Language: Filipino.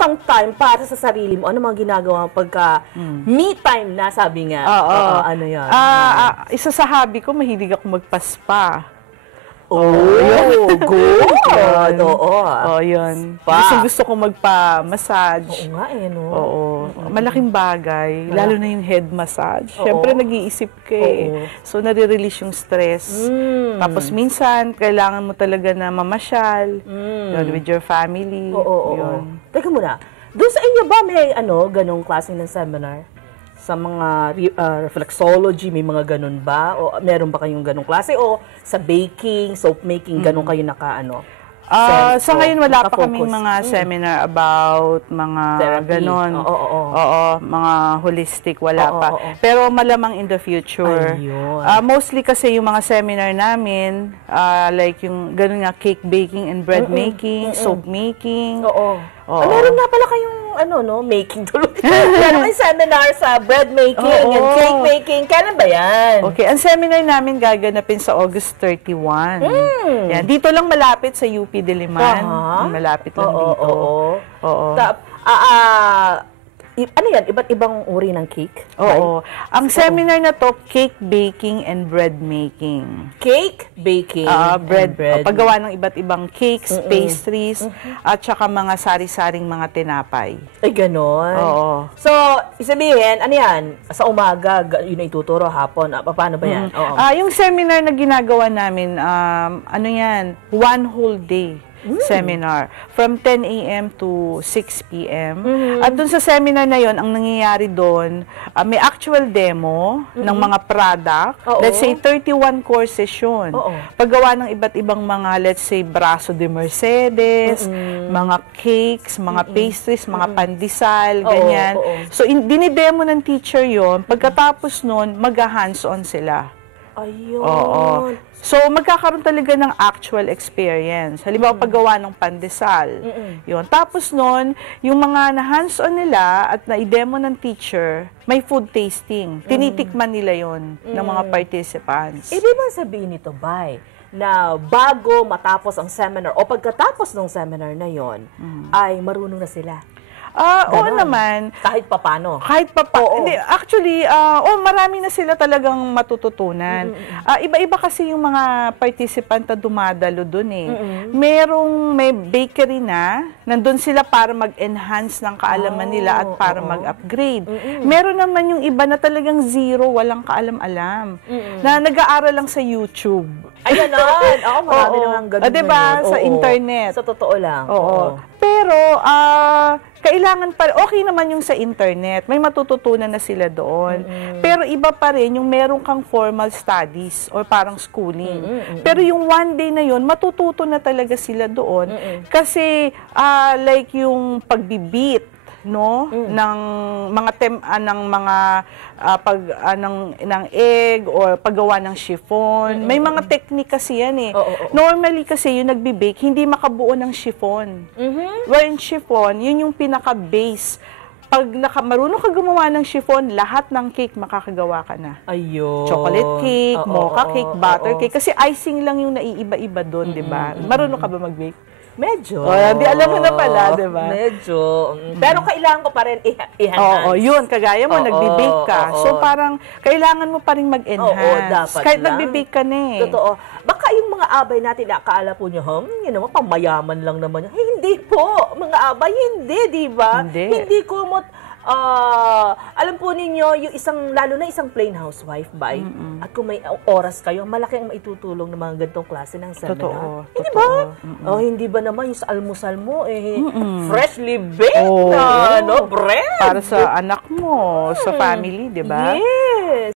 kang time para sa sarili mo? Ano mga ginagawa pagka me time na, sabi nga? Ano yan? Isa sa hobby ko, mahilig ako magpa-spa. Good! Yun. Gusto ko magpa-massage. Oo nga no? Malaking bagay. Lalo na yung head massage. Siyempre, nag-iisip ka So, nare-release yung stress. Tapos, minsan, kailangan mo talaga na mamasyal. With your family. Yun. Teka muna. Doon sa inyo ba may ganong klase ng seminar? Sa mga reflexology, may mga ganun ba? O meron ba kayong ganung klase? O sa baking, soap making, ganun kayo sa ngayon, wala pa kaming mga seminar about mga ganon. Mga holistic, wala pa. Pero malamang in the future. Mostly kasi yung mga seminar namin, like yung ganun nga, cake baking and bread making, soap making. Meron nga pala kayong making tuloy. Meron kayong seminar sa bread making and cake making. Kailan ba yan? Okay, ang seminar namin gaganapin sa August 31. Yan, dito lang malapit sa UP Diliman. Malapit lang dito. Ano yan? Iba't ibang uri ng cake? Ang seminar na to, cake baking and bread making. Cake baking bread. Paggawa ng iba't ibang cakes, pastries, at saka mga sari-saring mga tinapay. Ay, ganon? So, isabihin, ano yan? Sa umaga, yun ay ituturo, hapon. Paano ba yan? Yung seminar na ginagawa namin, ano yan? One whole day. Seminar from 10 a.m. to 6 p.m. At dun sa seminar na yon, ang nangyayari doon, may actual demo ng mga product. Let's say 31 courses yun. Paggawa ng iba't ibang mga, let's say, braso de Mercedes, mga cakes, mga pastries, mga pandesal, ganyan. So, dinidemo ng teacher yon. Pagkatapos nun, mag-hands-on sila. Ayun. So, magkakaroon talaga ng actual experience. Halimbawa, paggawa ng pandesal. Yun. Tapos nun, yung mga na-hands-on nila at na-demo ng teacher, may food tasting. Tinitikman nila yon ng mga participants. Ibig ba sabihin nito, Bay, na bago matapos ang seminar o pagkatapos ng seminar na yon, ay marunong na sila? Oo naman. Kahit papano? Kahit papano. Hindi, actually, marami na sila talagang matututunan. Iba-iba kasi yung mga participant na dumadalo dun may bakery na, nandun sila para mag-enhance ng kaalaman nila at para mag-upgrade. Meron naman yung iba na talagang zero, walang kaalam-alam, na nag-aaral lang sa YouTube. Ay, ganon. Marami naman ganun. Diba? Sa internet. Sa totoo lang. Pero, kailangan pa, okay naman yung sa internet, may matututunan na sila doon. Pero iba pa rin yung meron kang formal studies or parang schooling. Pero yung one day na yun, matututo na talaga sila doon. Kasi, like yung pagbibit, ng mga ng egg or paggawa ng chiffon. May mga technique kasi yan Normally kasi yung nagbi-bake, hindi makabuo ng chiffon. Well, in chiffon, yun yung pinaka-base. Pag marunong ka gumawa ng chiffon, lahat ng cake makakagawa ka na. Ayun. Chocolate cake, mocha cake, butter cake. Kasi icing lang yung naiiba-iba doon, di ba? Marunong ka ba mag-bake? Medyo. Di alam mo na pala, di ba? Medyo. Pero kailangan ko pa rin i-enhance. Yun. Kagaya mo, nagbi-bake ka. So, parang, kailangan mo pa rin mag-enhance. Dapat kahit lang. nagbi-bake ka na Totoo. Baka yung mga abay natin, akala po nyo, yun naman, pamayaman lang naman. Hindi po. Mga abay, hindi, di ba? Hindi ko alam po ninyo, yung lalo na isang plain housewife, at kung may oras kayo, malaki ang maitutulong ng mga ganitong klase ng seminar. Hindi ba? Hindi ba naman yung sa almusal mo, freshly baked na, bread? Para sa anak mo, sa family, di ba? Yes.